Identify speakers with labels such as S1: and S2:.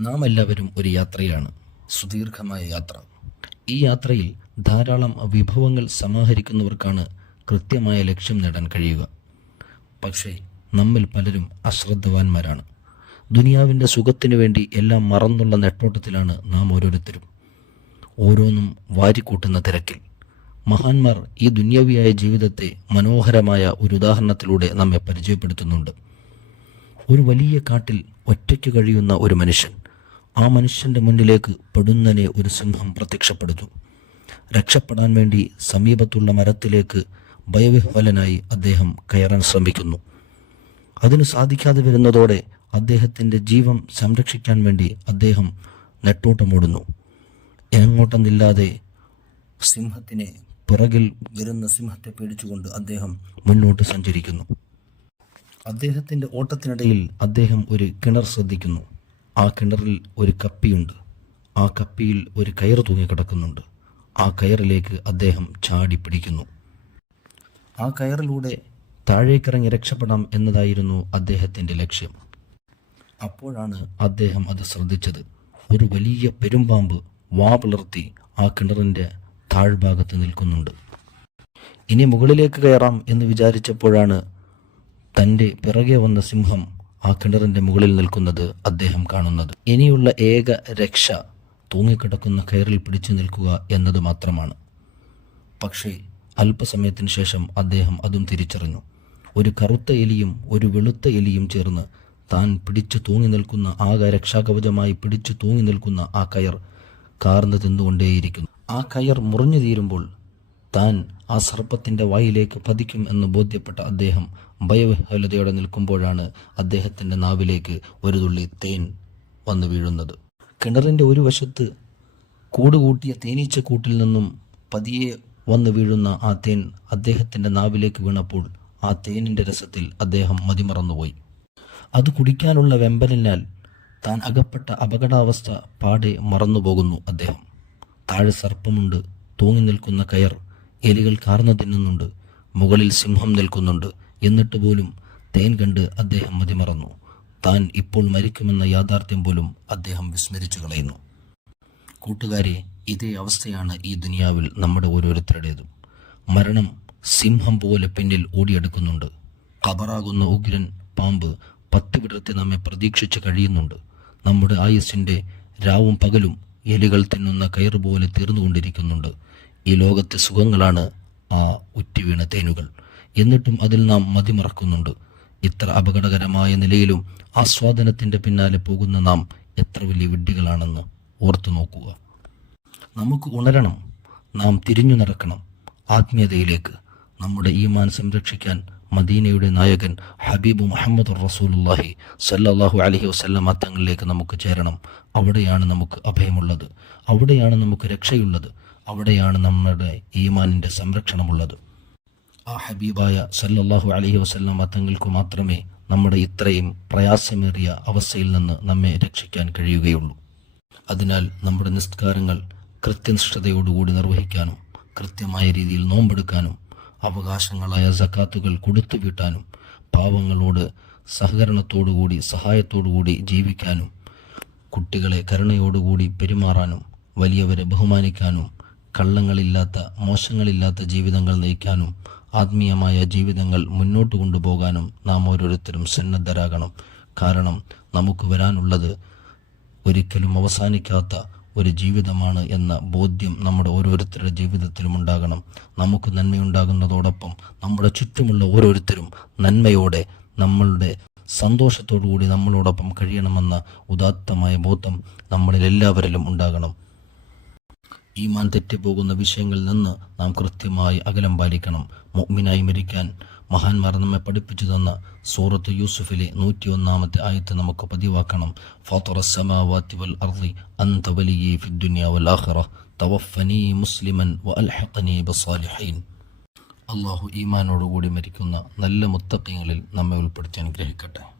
S1: നാം എല്ലാവരും ഒരു യാത്രയാണ് സുദീർഘമായ യാത്ര. ഈ യാത്രയിൽ ധാരാളം വിഭവങ്ങൾ സമാഹരിക്കുന്നവർക്കാണ് കൃത്യമായ ലക്ഷ്യം നേടാൻ കഴിയുക. പക്ഷേ നമ്മിൽ പലരും അശ്രദ്ധവാന്മാരാണ്. ദുനിയാവിന്റെ സുഖത്തിനു വേണ്ടി എല്ലാം മറന്നുള്ള നെട്ടോട്ടത്തിലാണ് നാം ഓരോരുത്തരും. ഓരോന്നും വാരിക്കൂട്ടുന്ന തിരക്കിൽ. മഹാന്മാർ ഈ ദുന്യവിയായ ജീവിതത്തെ മനോഹരമായ ഒരു ഉദാഹരണത്തിലൂടെ നമ്മെ പരിചയപ്പെടുത്തുന്നുണ്ട്. ഒരു വലിയ കാട്ടിൽ ഒറ്റയ്ക്ക് കഴിയുന്ന ഒരു മനുഷ്യൻ. ആ മനുഷ്യന്റെ മുന്നിലേക്ക് പെടുന്നനെ ഒരു സിംഹം പ്രത്യക്ഷപ്പെടുന്നു. രക്ഷപ്പെടാൻ വേണ്ടി സമീപത്തുള്ള മരത്തിലേക്ക് ഭയവിഹ്വലനായി അദ്ദേഹം കയറാൻ ശ്രമിക്കുന്നു. അതിന് സാധിക്കാതെ വരുന്നതോടെ അദ്ദേഹത്തിന്റെ ജീവൻ സംരക്ഷിക്കാൻ വേണ്ടി അദ്ദേഹം നെട്ടോട്ടമോടുന്നു. എങ്ങോട്ടെന്നില്ലാതെ സിംഹത്തിനെ പിറകിൽ വരുന്ന സിംഹത്തെ പേടിച്ചുകൊണ്ട് അദ്ദേഹം മുന്നോട്ട് സഞ്ചരിക്കുന്നു. അദ്ദേഹത്തിന്റെ ഓട്ടത്തിനിടയിൽ അദ്ദേഹം ഒരു കിണർ ശ്രദ്ധിക്കുന്നു. ആ കിണറിൽ ഒരു കപ്പിയുണ്ട്. ആ കപ്പിയിൽ ഒരു കയർ തൂങ്ങി കിടക്കുന്നുണ്ട്. ആ കയറിലേക്ക് അദ്ദേഹം ചാടി പിടിക്കുന്നു. ആ കയറിലൂടെ താഴേക്കിറങ്ങി രക്ഷപ്പെടാം എന്നതായിരുന്നു അദ്ദേഹത്തിന്റെ ലക്ഷ്യം. അപ്പോഴാണ് അദ്ദേഹം അത് ശ്രദ്ധിച്ചത്. ഒരു വലിയ പെരുമ്പാമ്പ് വാ പിളർത്തി ആ കിണറിന്റെ താഴ്ഭാഗത്ത് നിൽക്കുന്നുണ്ട്. ഇനി മുകളിലേക്ക് കയറാം എന്ന് വിചാരിച്ചപ്പോഴാണ് തന്റെ പിറകെ വന്ന സിംഹം ആ കിണറിന്റെ മുകളിൽ നിൽക്കുന്നത് അദ്ദേഹം കാണുന്നത്. ഇനിയുള്ള ഏക രക്ഷ തൂങ്ങിക്കിടക്കുന്ന കയറിൽ പിടിച്ചു നിൽക്കുക എന്നത് മാത്രമാണ്. പക്ഷേ അല്പസമയത്തിന് ശേഷം അദ്ദേഹം അതും തിരിച്ചറിഞ്ഞു. ഒരു കറുത്ത എലിയും ഒരു വെളുത്ത എലിയും ചേർന്ന് താൻ പിടിച്ചു തൂങ്ങി നിൽക്കുന്ന ആകെ രക്ഷാകവചമായി പിടിച്ചു തൂങ്ങി നിൽക്കുന്ന ആ കയർ കാർന്ന് തിന്നുകൊണ്ടേയിരിക്കുന്നു. ആ കയർ മുറിഞ്ഞു തീരുമ്പോൾ താൻ ആ സർപ്പത്തിന്റെ വായിലേക്ക് പതിക്കും എന്ന് ബോധ്യപ്പെട്ട അദ്ദേഹം ഭയവിഹലതയോടെ നിൽക്കുമ്പോഴാണ് അദ്ദേഹത്തിന്റെ നാവിലേക്ക് ഒരു തുള്ളി തേൻ വന്നു വീഴുന്നത്. കിണറിന്റെ ഒരു വശത്ത് കൂടുകൂട്ടിയ തേനീച്ച കൂട്ടിൽ നിന്നും പതിയെ വന്നു വീഴുന്ന ആ തേൻ അദ്ദേഹത്തിന്റെ നാവിലേക്ക് വീണപ്പോൾ ആ തേനിന്റെ രസത്തിൽ അദ്ദേഹം മതിമറന്നുപോയി. അത് കുടിക്കാനുള്ള വെമ്പലിനാൽ താൻ അകപ്പെട്ട അപകടാവസ്ഥ പാടെ മറന്നുപോകുന്നു അദ്ദേഹം. താഴെ സർപ്പമുണ്ട് തൂങ്ങി നിൽക്കുന്ന കയർ. എലികൾ കാർന്നു തിന്നുന്നുണ്ട്. മുകളിൽ സിംഹം നിൽക്കുന്നുണ്ട്. എന്നിട്ട് പോലും തേൻ കണ്ട് അദ്ദേഹം മതിമറന്നു. താൻ ഇപ്പോൾ മരിക്കുമെന്ന യാഥാർത്ഥ്യം പോലും അദ്ദേഹം വിസ്മരിച്ചു കളയുന്നു. കൂട്ടുകാരെ ഇതേ അവസ്ഥയാണ് ഈ ദുനിയാവിൽ നമ്മുടെ ഓരോരുത്തരുടേതും. മരണം സിംഹം പോലെ പിന്നിൽ ഓടിയെടുക്കുന്നുണ്ട്. കബറാകുന്ന ഉഗ്രൻ പാമ്പ് പത്ത് വിടർത്തി നമ്മെ പ്രതീക്ഷിച്ച് കഴിയുന്നുണ്ട്. നമ്മുടെ ആയുസ്സിന്റെ രാവും പകലും എലികൾ തിന്നുന്ന കയറ് പോലെ തീർന്നുകൊണ്ടിരിക്കുന്നുണ്ട്. ഈ ലോകത്തെ സുഖങ്ങളാണ് ആ ഉറ്റിവീണ തേനുകൾ. എന്നിട്ടും അതിൽ നാം മതിമറക്കുന്നുണ്ട്. ഇത്ര അപകടകരമായ നിലയിലും ആസ്വാദനത്തിന്റെ പിന്നാലെ പോകുന്ന നാം എത്ര വലിയ വിഡ്ഢികളാണെന്ന് ഓർത്തു നോക്കുക. നമുക്ക് ഉണരണം. നാം തിരിഞ്ഞു നടക്കണം. ആത്മീയതയിലേക്ക്. നമ്മുടെ ഈ മാൻ സംരക്ഷിക്കാൻ മദീനയുടെ നായകൻ ഹബീബ് മുഹമ്മദ് റസൂലുല്ലാഹി സല്ലാഹു അലഹി വസ്ല്ലാം തങ്ങളിലേക്ക് നമുക്ക് ചേരണം. അവിടെയാണ് നമുക്ക് അഭയമുള്ളത്. അവിടെയാണ് നമുക്ക് രക്ഷയുള്ളത്. അവിടെയാണ് നമ്മുടെ ഈമാനിന്റെ സംരക്ഷണമുള്ളത്. ആ ഹബീബായ സല്ലല്ലാഹു അലഹി വസ്ല്ലാം തങ്ങൾക്ക് മാത്രമേ നമ്മുടെ ഇത്രയും പ്രയാസമേറിയ അവസ്ഥയിൽ നിന്ന് നമ്മെ രക്ഷിക്കാൻ കഴിയുകയുള്ളൂ. അതിനാൽ നമ്മുടെ നിസ്കാരങ്ങൾ കൃത്യനിഷ്ഠതയോടുകൂടി നിർവഹിക്കാനും കൃത്യമായ രീതിയിൽ നോമ്പെടുക്കാനും അവകാശങ്ങളായ സക്കാത്തുകൾ കൊടുത്തു വീട്ടാനും പാവങ്ങളോട് സഹകരണത്തോടുകൂടി സഹായത്തോടുകൂടി ജീവിക്കാനും കുട്ടികളെ കരുണയോടുകൂടി പെരുമാറാനും വലിയവരെ ബഹുമാനിക്കാനും കള്ളങ്ങളില്ലാത്ത മോശങ്ങളില്ലാത്ത ജീവിതങ്ങൾ നയിക്കാനും ആത്മീയമായ ജീവിതങ്ങൾ മുന്നോട്ട് കൊണ്ടുപോകാനും നാം ഓരോരുത്തരും സന്നദ്ധരാകണം. കാരണം നമുക്ക് വരാനുള്ളത് ഒരിക്കലും അവസാനിക്കാത്ത ഒരു ജീവിതമാണ് എന്ന ബോധ്യം നമ്മുടെ ഓരോരുത്തരുടെ ജീവിതത്തിലും ഉണ്ടാകണം. നമുക്ക് നന്മയുണ്ടാകുന്നതോടൊപ്പം നമ്മുടെ ചുറ്റുമുള്ള ഓരോരുത്തരും നന്മയോടെ നമ്മളുടെ സന്തോഷത്തോടു കൂടി നമ്മളോടൊപ്പം കഴിയണമെന്ന ഉദാത്തമായ ബോധം നമ്മളിൽ എല്ലാവരിലും ഉണ്ടാകണം. ഈമാൻ തെറ്റിപ്പോകുന്ന വിഷയങ്ങളിൽ നിന്ന് നാം കൃത്യമായി അകലം പാലിക്കണം. മുഗ്മിനായി മരിക്കാൻ മഹാന്മാർ നമ്മെ പഠിപ്പിച്ചു തന്ന സൂറത്ത് യൂസുഫിലെ നൂറ്റി ഒന്നാമത്തെ ആയത്ത് നമുക്ക് പതിവാക്കണം. വൽ ആഖിറ. മുസ്ലിമൻ അള്ളാഹു ഈമാനോടുകൂടി മരിക്കുന്ന നല്ല മുത്തക്കങ്ങളിൽ നമ്മെ ഉൾപ്പെടുത്തി അനുഗ്രഹിക്കട്ടെ.